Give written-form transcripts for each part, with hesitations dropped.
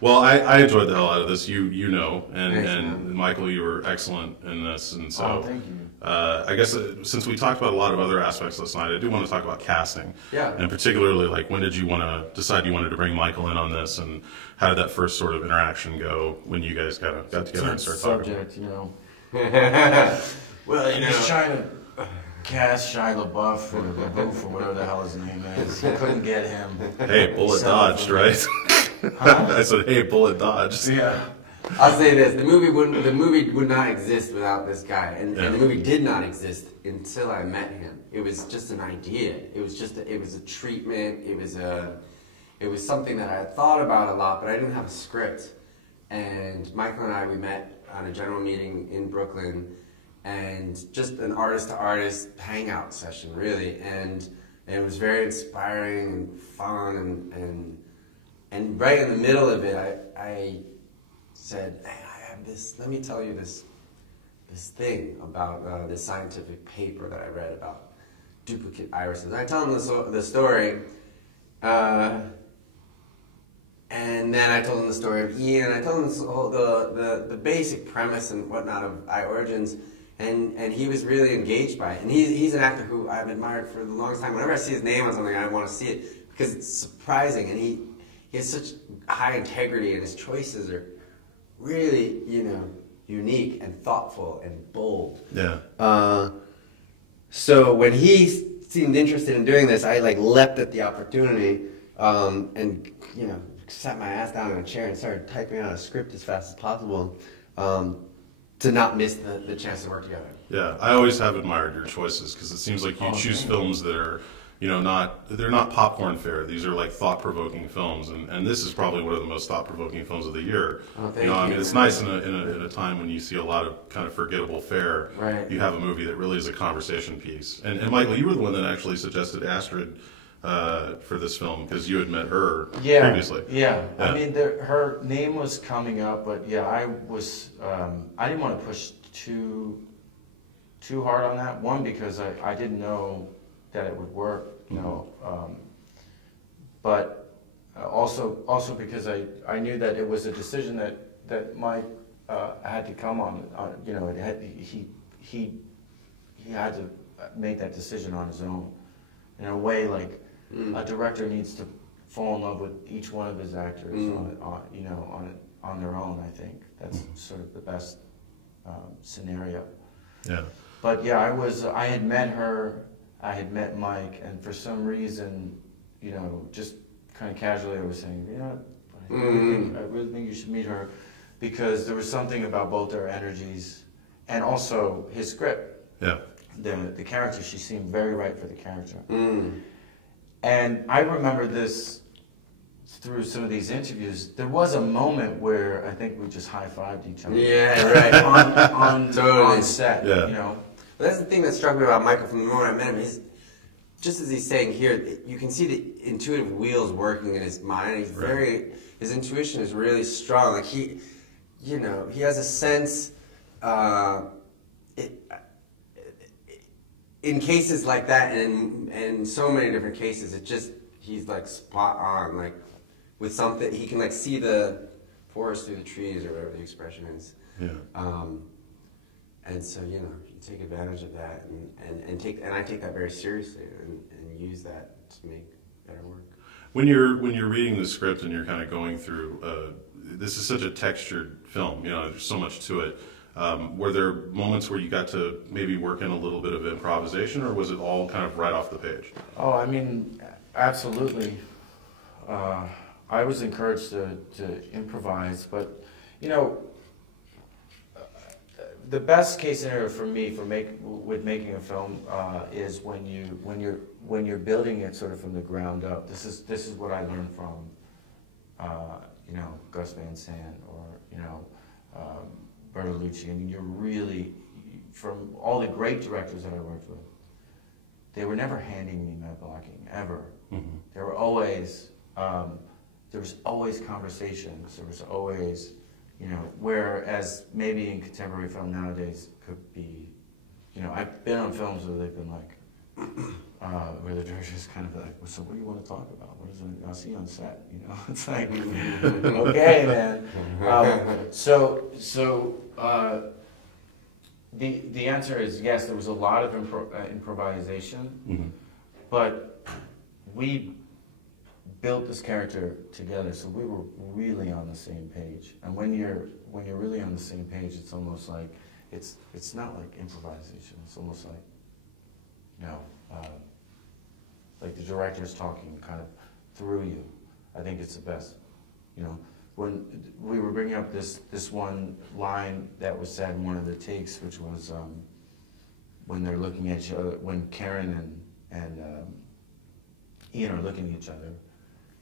Well, I enjoyed the hell out of this. You know, Thanks, and Michael, you were excellent in this, and so. Oh, thank you. I guess since we talked about a lot of other aspects last night, I do want to talk about casting. Yeah. And particularly, like, when did you want to decide you wanted to bring Michael in on this, and how did that first sort of interaction go when you guys got together and started talking? Subject, you know. Well, He was trying to cast Shia LaBeouf or LaBeouf or whatever the hell his name is. He couldn't get him. Hey, bullet dodged, right? Huh? I said, hey, bullet dodged. Yeah. I'll say this: the movie would not exist without this guy, and the movie did not exist until I met him. It was just an idea. It was a treatment. It was something that I had thought about a lot, but I didn't have a script. And Michael and I, we met on a general meeting in Brooklyn, and just an artist-to-artist hangout session, really. And it was very inspiring and fun, and right in the middle of it, I said, hey, I have this, let me tell you this thing about this scientific paper that I read about duplicate irises. I tell him the story, and then I told him the story of Ian. I told him the basic premise and whatnot of I Origins, and he was really engaged by it. And he's an actor who I've admired for the longest time. Whenever I see his name on something, I want to see it because it's surprising, and he has such high integrity, and his choices are really, unique and thoughtful and bold. Yeah. So when he seemed interested in doing this, I leapt at the opportunity, and sat my ass down in a chair and started typing out a script as fast as possible, to not miss the chance to work together. Yeah, I always have admired your choices because it seems like you choose films that are, they're not popcorn fare. These are like thought-provoking films, and this is probably one of the most thought-provoking films of the year. Oh, thank you. I mean, it's nice in a time when you see a lot of kind of forgettable fare. Right. You have a movie that really is a conversation piece. And Michael, you were the one that actually suggested Astrid for this film because you had met her previously. Yeah. I mean, her name was coming up, but yeah, I didn't want to push too hard on that. One, because I didn't know that it would work, but also because I knew that it was a decision that Mike had to come on. He had to make that decision on his own. In a way, like a director needs to fall in love with each one of his actors on their own. I think that's sort of the best scenario. Yeah. But yeah, I had met her. I had met Mike, and for some reason, just kind of casually, I was saying, I really think you should meet her, because there was something about both their energies, and also his script. Yeah. The character, she seemed very right for the character. And I remember this through some of these interviews. There was a moment where I think we just high-fived each other. Yeah, right. on set, But that's the thing that struck me about Michael from the moment I met him. Just as he's saying here, you can see the intuitive wheels working in his mind. His intuition is really strong. Like he has a sense. In cases like that, and so many different cases, he's like spot on. Like with something, he can like see the forest through the trees, or whatever the expression is. Yeah. And so you take advantage of that, and I take that very seriously, and use that to make better work. When you're reading the script and you're kind of going through, this is such a textured film. There's so much to it. Were there moments where you got to maybe work in a little bit of improvisation, or was it all kind of right off the page? Oh, I mean, absolutely. I was encouraged to improvise, but the best case scenario for me with making a film is when you're building it sort of from the ground up. This is what I learned from Gus Van Sant or Bertolucci. I mean, you're really, from all the great directors that I worked with, they were never handing me med blocking ever. Mm-hmm. There were always there was always conversations. There was always, whereas maybe in contemporary film nowadays could be, I've been on films where they've been like, where the director's kind of like, well, so what do you want to talk about? What is it? I'll see you on set, you know? It's like, okay, man. The answer is yes, there was a lot of improvisation, but we built this character together, so we were really on the same page. And when you're really on the same page, it's almost like, it's not like improvisation, it's almost like, you know, like the director's talking kind of through you. I think it's the best. You know, when we were bringing up this one line that was said in one of the takes, which was when they're looking at each other, when Karen and Ian are looking at each other,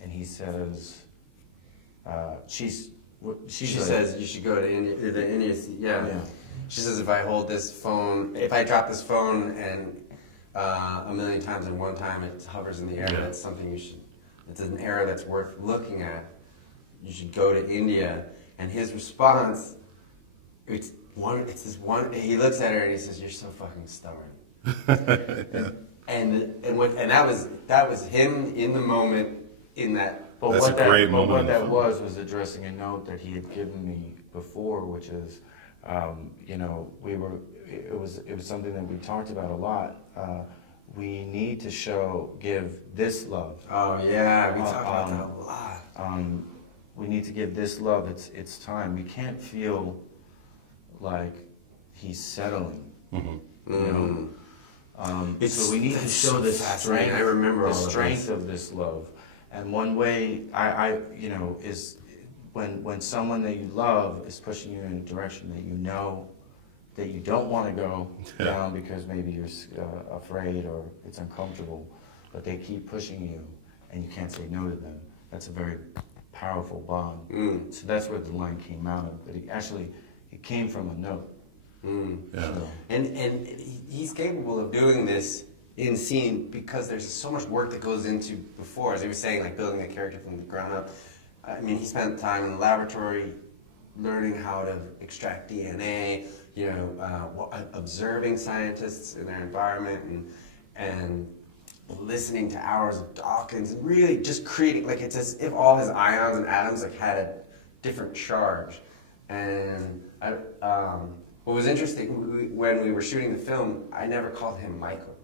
and he says, she says you should go to India. The India, yeah. She says if I hold this phone, if I drop this phone and a million times in one time it hovers in the air, that's something you should, it's an error that's worth looking at. You should go to India. And his response, it's this one, he looks at her and he says, you're so fucking stubborn. and that was him in the moment, in that. But that's what a that, great but moment. what that was addressing a note that he had given me before, which is, you know, it was something that we talked about a lot. We need to give this love. Oh yeah, we talked about that a lot. We need to give this love its time. We can't feel like he's settling. You know? So we need to show the strength. I remember the strength of this love. And one way you know, is when someone that you love is pushing you in a direction that you know that you don't want to go down because maybe you're afraid or it's uncomfortable, but they keep pushing you and you can't say no to them. That's a very powerful bond. So that's where the line came out of. But it came from a note. So. And he's capable of doing this in scene because there's so much work that goes into before, as he was saying, like building a character from the ground up. I mean, he spent time in the laboratory learning how to extract DNA, you know, observing scientists in their environment and listening to hours of Dawkins and really just creating, like it's as if all his ions and atoms like had a different charge. And what was interesting, when we were shooting the film, I never called him Michael.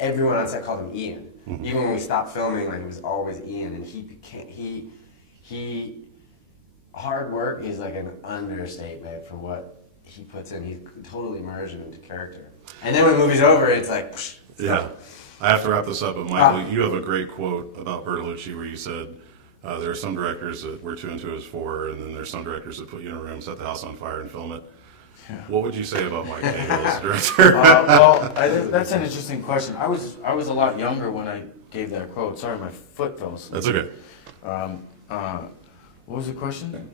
Everyone on set called him Ian. Even when we stopped filming, like it was always Ian, and hard work is like an understatement for what he puts in. He's totally immersed into character. And then when the movie's over, it's like, psh, yeah. I have to wrap this up, but Michael, you have a great quote about Bertolucci where you said, there are some directors that we're 2 and 2 is 4, and then there's some directors that put you in a room, set the house on fire, and film it. Yeah. What would you say about Mike Cahill as a director? That's an interesting question. I was a lot younger when I gave that quote. Sorry, my foot fell asleep. That's okay. What was the question?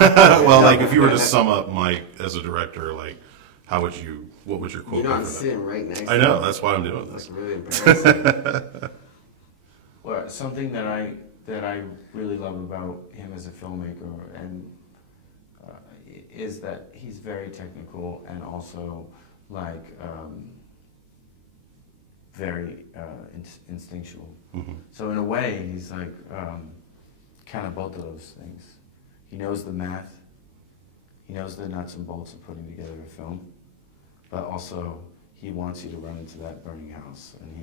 Well, like if you were to sum up Mike as a director, like what would your quote be? You know, I'm sitting right next to him. I know, that's why I'm doing this. That's really embarrassing. Well, something that I really love about him as a filmmaker and is that he's very technical and also like very instinctual. So in a way, he's like kind of both of those things. He knows the math. He knows the nuts and bolts of putting together a film, but also he wants you to run into that burning house, and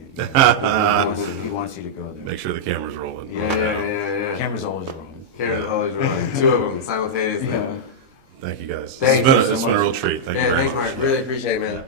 he wants you to go there. Make sure the camera's rolling. Yeah. Camera's always rolling. Camera's always rolling. 2 of them simultaneously. Thank you guys. Thank you It's been a real treat. Thank you very much. Thanks, Mark. Really appreciate it, man.